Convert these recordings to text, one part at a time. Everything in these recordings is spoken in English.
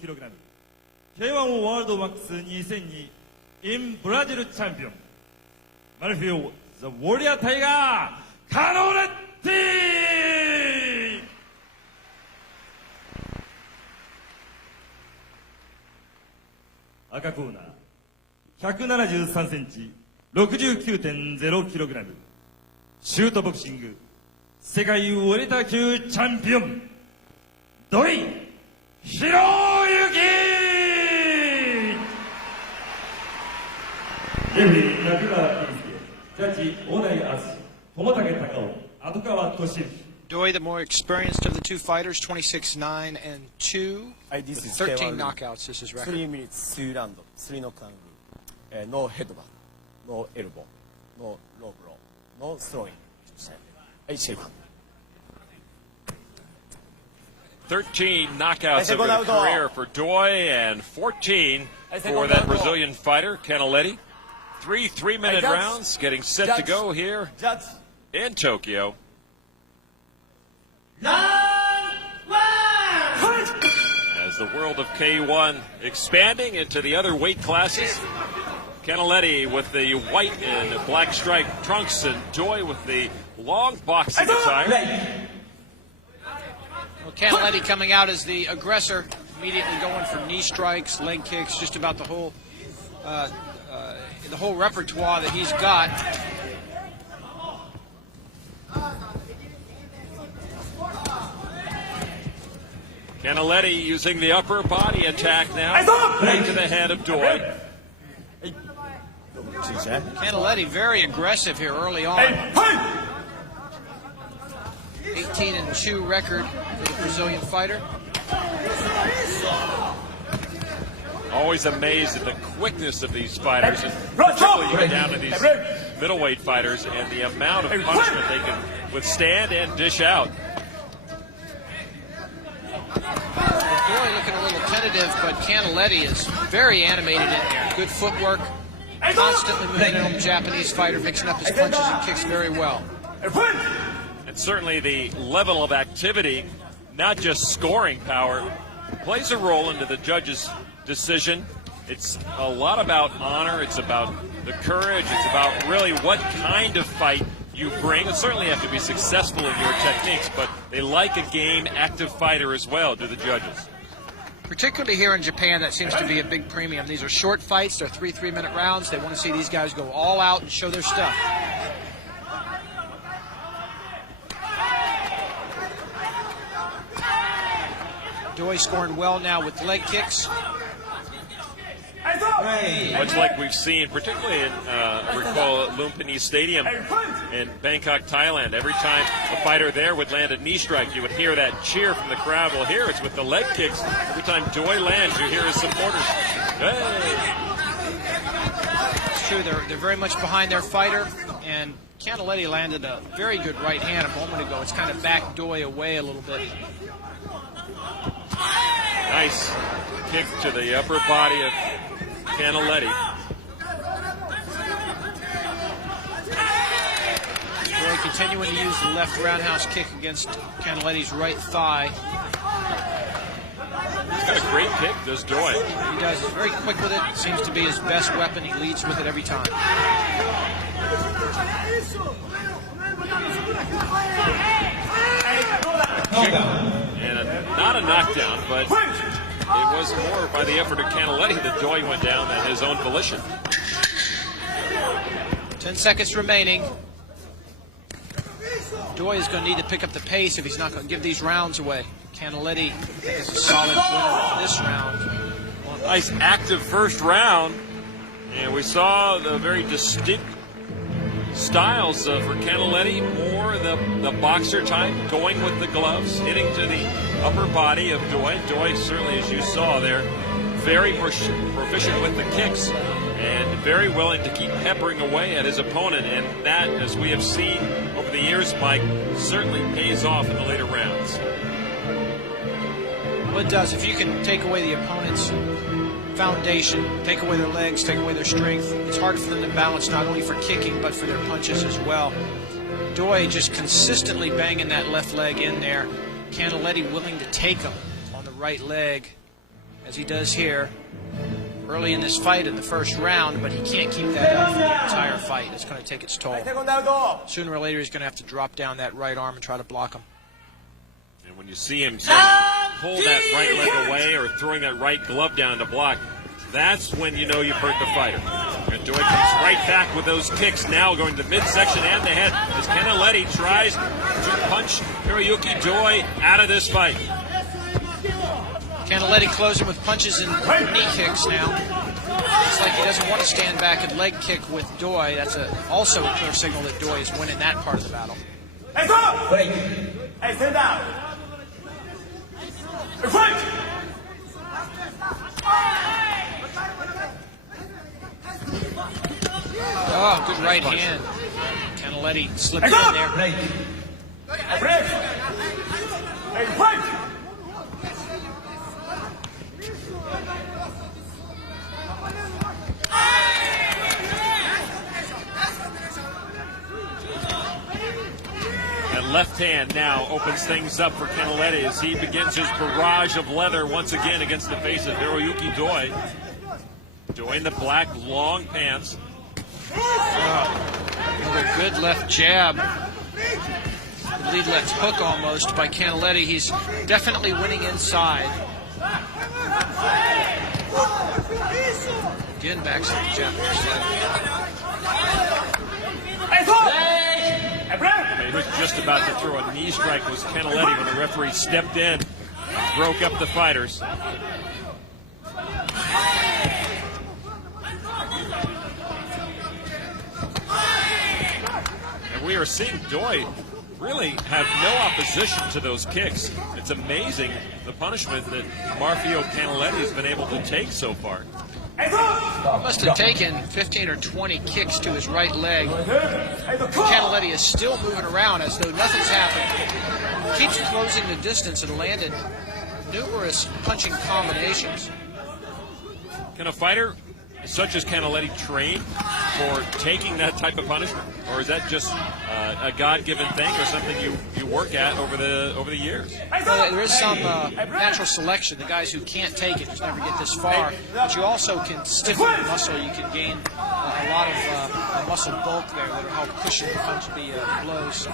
kg K1 World Max 2002 in Brazil champion Marfinho the Warrior Tiger canioletti 赤コーナー173センチ 69.0 キログラムシュートボクシング世界ウェルター級チャンピオン土井博之レフェリー中川圭介ジャッジ大内敦友武隆夫後川俊之 Doi, the more experienced of the two fighters, 26-9 and 2, this is 13 knockouts. This is record. 3 minutes, 3 round, 3 knockdown, no headbutt, no elbow, no low blow, no throwing. Shake hand. 13 knockouts over the career for Doi and 14 for that Brazilian fighter, Canioletti. 3 3-minute rounds getting set to go here in Tokyo. As the world of K1 expanding into the other weight classes, Canioletti with the white and black striped trunks and Doi with the long boxing attire. Well, Canioletti coming out as the aggressor, immediately going for knee strikes, leg kicks, just about the whole repertoire that he's got. Canioletti using the upper body attack now, right to the head of Doi. Canioletti very aggressive here early on. 18-2 record for the Brazilian fighter. Always amazed at the quickness of these fighters, and particularly you get down to these middleweight fighters and the amount of punishment they can withstand and dish out. Doi looking a little tentative, but Canioletti is very animated in there. Good footwork, constantly moving on the Japanese fighter, mixing up his punches and kicks very well. And certainly the level of activity, not just scoring power, plays a role into the judge's decision. It's a lot about honor. It's about the courage. It's about really what kind of fight you bring. You certainly have to be successful in your techniques, but they like a game, active fighter as well, do the judges. Particularly here in Japan, that seems to be a big premium. These are short fights. They're 3 3-minute rounds. They want to see these guys go all out and show their stuff. Doi scoring well now with leg kicks. Much like we've seen, particularly in recall Lumpini Stadium in Bangkok, Thailand. Every time a fighter there would land a knee strike, you would hear that cheer from the crowd. Well, here it's with the leg kicks. Every time Doi lands, you hear his supporters. Hey! It's true. They're very much behind their fighter, and Canioletti landed a very good right hand a moment ago. It's kind of backed Doi away a little bit. Nice kick to the upper body of Canioletti. Doi continuing to use the left roundhouse kick against Canioletti's right thigh. He's got a great kick, does Doi. He does. He's very quick with it. Seems to be his best weapon. He leads with it every time. And not a knockdown, but it was more by the effort of Canioletti that Doi went down than his own volition. 10 seconds remaining. Doi is going to need to pick up the pace if he's not going to give these rounds away. Canioletti is a solid winner this round. Well, nice active first round. And we saw the very distinct styles for Canioletti, more the boxer type, going with the gloves, hitting to the upper body of Doi. Doi certainly, as you saw there, very proficient with the kicks and very willing to keep peppering away at his opponent. And that, as we have seen over the years, Mike, certainly pays off in the later rounds. Well, it does. If you can take away the opponent's foundation, take away their legs, take away their strength, it's hard for them to balance not only for kicking but for their punches as well. Doi just consistently banging that left leg in there. Canioletti willing to take him on the right leg. as he does here early in this fight in the first round, but he can't keep that up for the entire fight. It's going to take its toll. Sooner or later, he's going to have to drop down that right arm and try to block him. And when you see him pull that right leg away or throwing that right glove down to block, that's when you know you've hurt the fighter. And Doi comes right back with those kicks, now going to the midsection and the head as Canioletti tries to punch Hiroyuki Doi out of this fight. Canioletti closing with punches and knee kicks now. It's like he doesn't want to stand back and leg kick with Doi. That's also a clear signal that Doi is winning that part of the battle. Hey, stand down. Fight! Oh, good right hand. Canioletti slipped in there. Break. Hey, fight! That left hand now opens things up for Canioletti as he begins his barrage of leather once again against the face of Hiroyuki Doi. Doi in the black long pants. Another good left jab. Lead left hook almost by Canioletti. He's definitely winning inside. Again, backs up the Japanese He was just about to throw a knee strike was Canioletti when the referee stepped in and broke up the fighters. And we are seeing Doi really have no opposition to those kicks. It's amazing the punishment that Marfinho Canioletti has been able to take so far. He must have taken 15 or 20 kicks to his right leg. Canioletti is still moving around as though nothing's happened. Keeps closing the distance and landed numerous punching combinations. Can a fighter such as Canioletti train for taking that type of punishment, or is that just a God-given thing or something you work at over the years? Well, there is some natural selection. The guys who can't take it just never get this far. But you also can stiffen the muscle. You can gain a lot of muscle bulk there that will help cushion the blows.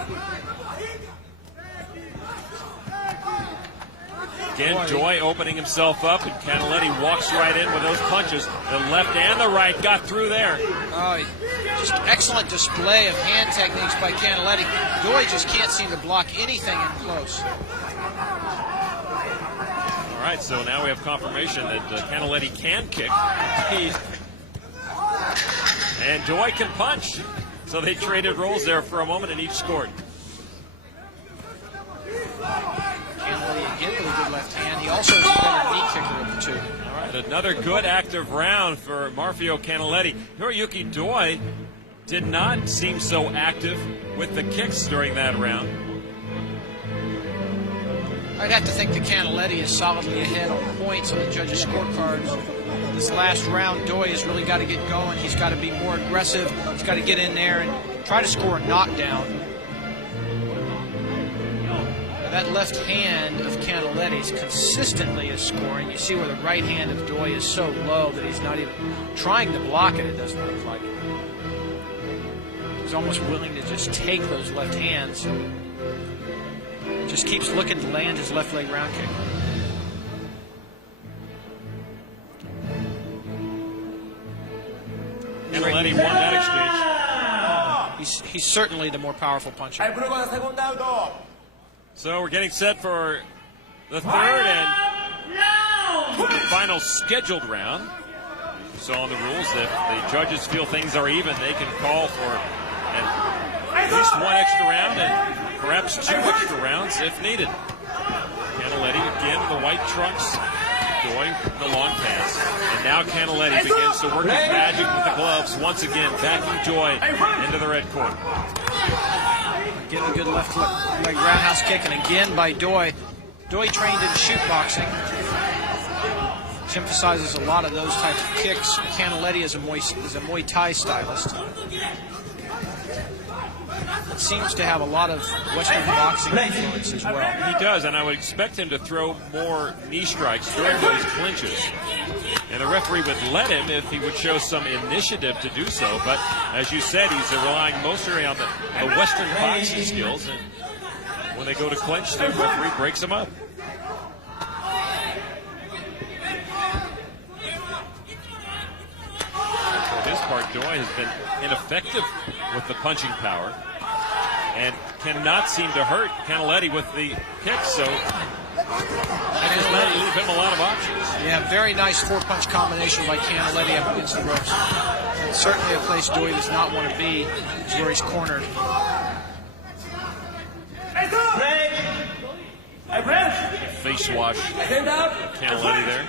Again, Doi opening himself up, and Canioletti walks right in with those punches. The left and the right got through there. Oh, just excellent display of hand techniques by Canioletti. Doi just can't seem to block anything in close. All right, so now we have confirmation that Canioletti can kick. And Doi can punch. So they traded roles there for a moment and each scored. Canioletti again with a good left hand. He also is a better knee kicker of the two. All right, another good active round for Marfinho Canioletti. Hiroyuki Doi did not seem so active with the kicks during that round. I'd have to think that Canioletti is solidly ahead on points on the judges' scorecards. This last round, Doi has really got to get going. He's got to be more aggressive. He's got to get in there and try to score a knockdown. That left hand of Canioletti's consistently is scoring. You see where the right hand of Doi is so low that he's not even trying to block it, it doesn't look like. He's almost willing to just take those left hands. Just keeps looking to land his left leg round kick. Canioletti won that exchange. He's certainly the more powerful puncher. So we're getting set for the third and final scheduled round. You saw in the rules that the judges feel things are even, they can call for at least one extra round and perhaps two extra rounds if needed. Canioletti again in the white trunks, Doi the long pants. And now Canioletti begins to work his magic with the gloves once again, backing Doi into the red corner. Getting a good left leg roundhouse kick, and again by Doi. Doi trained in shoot boxing, which emphasizes a lot of those types of kicks. Canioletti is a Muay Thai stylist. seems to have a lot of Western boxing influence as well. He does, and I would expect him to throw more knee strikes during those clinches. And the referee would let him if he would show some initiative to do so. But as you said, he's relying mostly on the Western boxing skills. And when they go to clinch, the referee breaks him up. For his part, Doi has been ineffective with the punching power and cannot seem to hurt Canioletti with the kicks. So that does not leave him a lot of options. Yeah, very nice four-punch combination by Canioletti up against the ropes. And certainly a place Doi does not want to be, is where he's cornered. Face wash Canioletti there.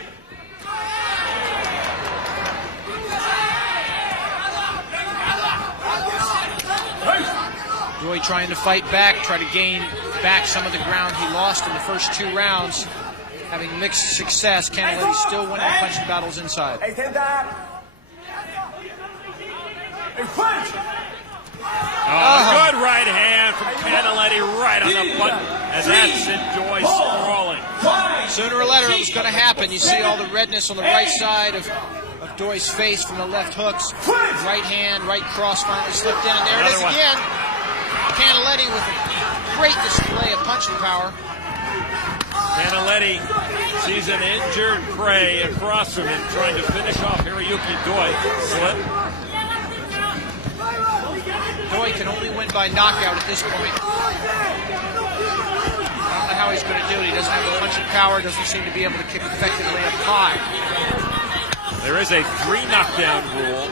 Doi trying to fight back, try to gain back some of the ground he lost in the first 2 rounds. Having mixed success, Canioletti still winning the punching battles inside. Oh, a good right hand from Canioletti right on the button, and that sent Doi sprawling. Sooner or later it was going to happen. You see all the redness on the right side of Doi's face from the left hooks. Right hand, right cross finally slipped in, and there it is again. Canioletti with a great display of punching power. Canioletti sees an injured prey across from him trying to finish off Hiroyuki Doi. Slip. Doi can only win by knockout at this point. I don't know how he's going to do it. He doesn't have the punching power, doesn't seem to be able to kick effectively up high. There is a 3 knockdown rule.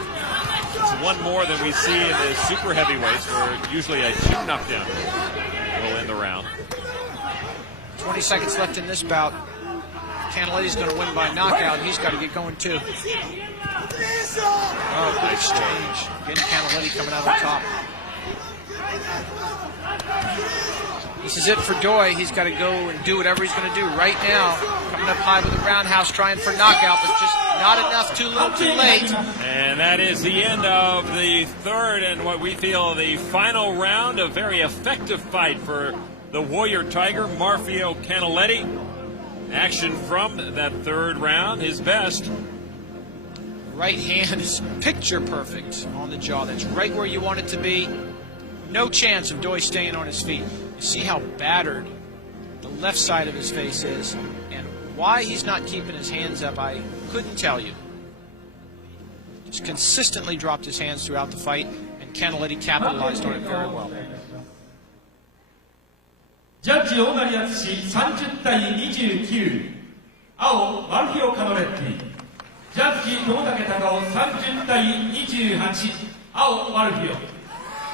It's one more than we see in the super heavyweights, where usually a 2 knockdown will end the round. 20 seconds left in this bout. Canioletti's going to win by knockout. He's got to get going too. Oh, good exchange. Getting Canioletti coming out on top. This is it for Doi. He's got to go and do whatever he's going to do right now. Coming up high with the roundhouse, trying for knockout, but just not enough, too little, too late. And that is the end of the third and what we feel the final round. A very effective fight for the Warrior Tiger, Marfinho Canioletti. Action from that third round, his best. Right hand is picture perfect on the jaw. That's right where you want it to be. No chance of Doi staying on his feet. You see how battered the left side of his face is, and why he's not keeping his hands up, I couldn't tell you. Just consistently dropped his hands throughout the fight, and Canioletti capitalized on it very well. ジャッジ大成敦30対29、青マルフィオカノレッティ。ジャッジ友武隆夫30対28、青マルフィオ。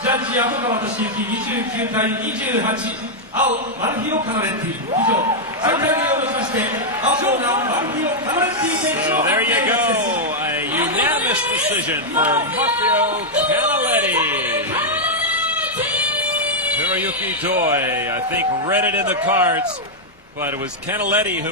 ジャッジ虻川俊之29対28、青マルフィオカノレッティ。以上、3回目をもちまして、青コーナーマルフィオカノレッティ選手 So の there you go, a unanimous decision for Marfinho Canioletti. Hiroyuki Doi, I think, read it in the cards, but it was Canioletti who